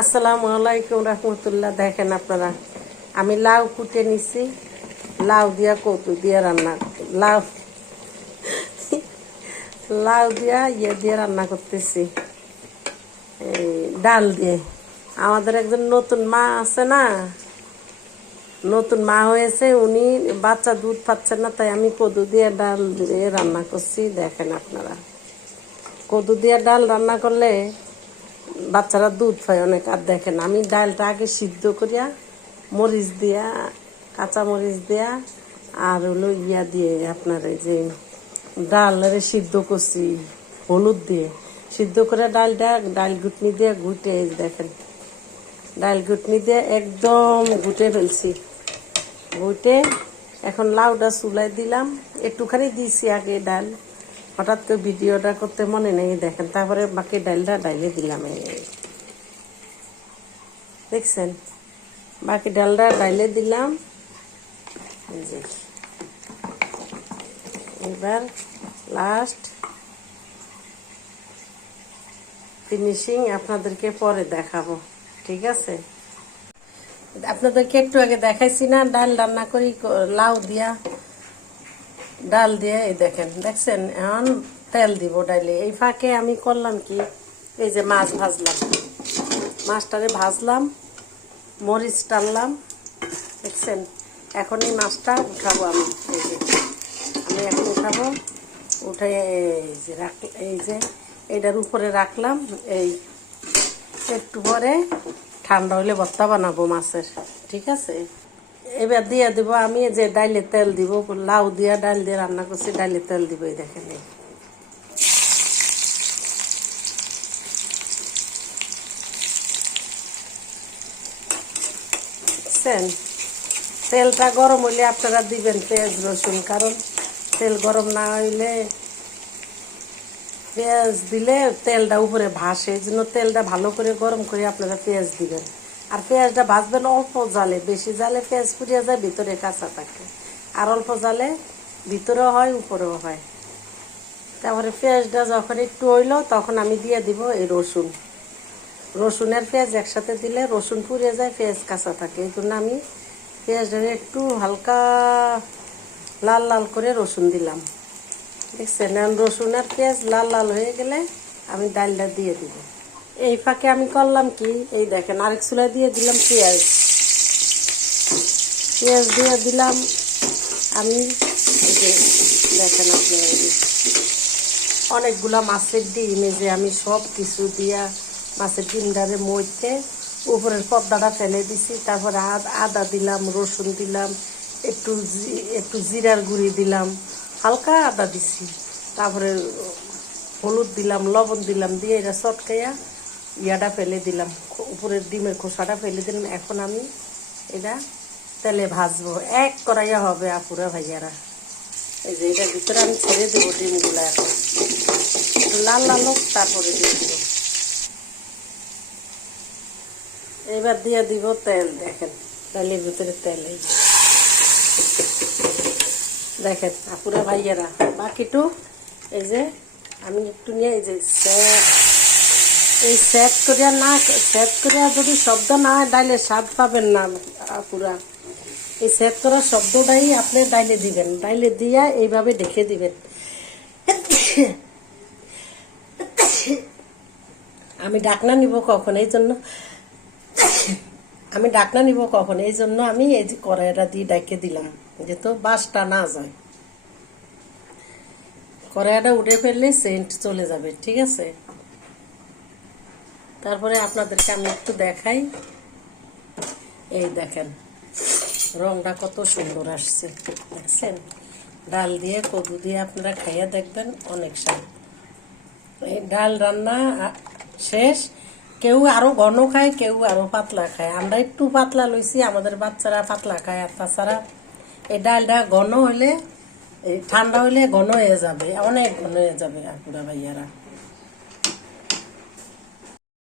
আসসালামু আলাইকুম রহমতুল্লাহ। দেখেন আপনারা, আমি লাউ কুটে নিছি, লাউ দিয়া কৌতু দিয়া রান্না, লাউ লাউ দিয়া দিয়ে রান্না করতেছি, এই ডাল দিয়ে। আমাদের একজন নতুন মা আছে না, নতুন মা হয়েছে, উনি বাচ্চা দুধ পাচ্ছেন না, তাই আমি কদু দিয়ে ডাল দিয়ে রান্না করছি। দেখেন আপনারা, কদু দিয়ে ডাল রান্না করলে বাচ্চারা দুধ পায় অনেক। আর দেখেন, আমি ডালটা আগে সিদ্ধ করিয়া মরিচ দিয়া, কাঁচা মরিচ দিয়া, আর হলো ইয়া দিয়ে আপনার এই যে ডালের সিদ্ধ করছি হলুদ দিয়ে সিদ্ধ করে ডাল ঘুটনি দিয়ে ঘুটে, দেখেন ডাল ঘুটনি দিয়ে একদম ঘুটে ফেলছি। ঘুটে এখন লাউটা চুলাই দিলাম, একটুখানি দিয়েছি আগে ডাল, হঠাৎ করে ভিডিওটা করতে মনে নেই। দেখেন, তারপরে বাকি ডালটা ডাইলে দিলাম, দেখছেন, বাকি ডালটা ডাইলে দিলাম। এবার লাস্ট ফিনিশিং আপনাদেরকে পরে দেখাবো, ঠিক আছে? আপনাদেরকে একটু আগে দেখাইছি না ডাল রান্না করি লাউ দিয়া, ডাল দিয়ে। এই দেখেন, দেখছেন, এখন তেল দিব ডাইলে। এই ফাঁকে আমি করলাম কি, এই যে মাছ ভাজলাম, মাছটারে ভাজলাম, মরিচ টানলাম, দেখছেন। এখন এই মাছটা উঠাবো আমি, এখন উঠাবো। উঠে এই যে এটার উপরে রাখলাম। এই একটু পরে ঠান্ডা হইলে ভর্তা বানাবো মাছের, ঠিক আছে? এবার দিয়ে দিব আমি যে ডাইলে তেল দিব, লাউ দিয়া ডাল দিয়ে রান্না করছি, ডাইলে তেল দিব। এই দেখেন, তেলটা গরম হইলে আপনারা দিবেন পেঁয়াজ রসুন, কারণ তেল গরম না হইলে পেঁয়াজ দিলে তেলটা উপরে ভাসে, এই জন্য তেলটা ভালো করে গরম করে আপনারা পেঁয়াজ দিবেন। আর পেঁয়াজটা ভাজবেন অল্প জালে, বেশি জালে পেঁয়াজ পুড়িয়ে যায়, ভিতরে কাঁচা থাকে। আর অল্প জালে ভিতরেও হয় উপরেও হয়। তারপরে পেঁয়াজটা যখন একটু হইলো, তখন আমি দিয়ে দিব এই রসুনের পেঁয়াজ একসাথে দিলে রসুন পুড়িয়ে যায়, পেঁয়াজ কাঁচা থাকে। এই জন্য আমি পেঁয়াজটা একটু হালকা লাল লাল করে রসুন দিলাম, দেখছেন। রসুন আর পেঁয়াজ লাল লাল হয়ে গেলে আমি ডালটা দিয়ে দিব। এই ফাঁকে আমি করলাম কি, এই দেখেন, আরেক চুলায় দিয়ে দিলাম পেঁয়াজ দিয়ে দিলাম আমি। দেখেন আপনারা, অনেকগুলা মাছের ডিম, এই যে আমি সব কিছু দিয়া মাছের ডিমটারে মইতে উপরের পর্দাটা ফেলে দিছি। তারপরে আদা দিলাম, রসুন দিলাম, একটু জিরার গুঁড়ি দিলাম, হালকা আদা দিছি, তারপরে হলুদ দিলাম, লবণ দিলাম, দিয়ে এটা চটকাইয়া ইয়াটা ফেলে দিলাম, উপরের ডিমের খোসাটা ফেলে দিলাম। এখন আমি এটা তেলে ভাজবো, এক কড়াইয়া হবে আপুরা ভাইয়ারা। এই যে এটার ভিতরে আমি ছেড়ে দেবো ডিমগুলো, এখন একটু লাল লাল হোক, তারপরে দিয়ে দিব। এবার দিয়ে দিব তেল, দেখেন ডালের ভিতরে তেল, দেখেন আপুরা ভাইয়ারা। বাকিটু এই যে আমি একটু নিয়ে এই যে এই সেট করিয়া না, সেট করিয়া যদি শব্দ না হয় ডাইলে স্বাদ পাবেন না আপুরা। এই সেট করার শব্দটাই আপনি ডাইলে দিবেন, ডাইলে দিয়া এইভাবে ঢেকে দিবেন। আমি ডাকনা নিব কখন, এই জন্য আমি এই যে কড়াইটা দিয়ে ডাইকে দিলাম, যেহেতু বাসটা না যায়। কড়াইটা উঠে ফেললে সেন্ট চলে যাবে, ঠিক আছে? তারপরে আপনাদেরকে আমি একটু দেখাই, এই দেখেন রংটা কত সুন্দর আসছে, দেখছেন। ডাল দিয়ে কদু দিয়ে আপনারা খাইয়া দেখবেন, অনেক স্বাদ। এই ডাল রান্না শেষ। কেউ আরো ঘন খায়, কেউ আরো পাতলা খায়। আমরা একটু পাতলা লইছি, আমাদের বাচ্চারা পাতলা খায়। আর তাছাড়া এই ডালটা ঘন হইলে, ঠান্ডা হইলে ঘন হয়ে যাবে, অনেক ঘন হয়ে যাবে আপুরা ভাইয়ারা।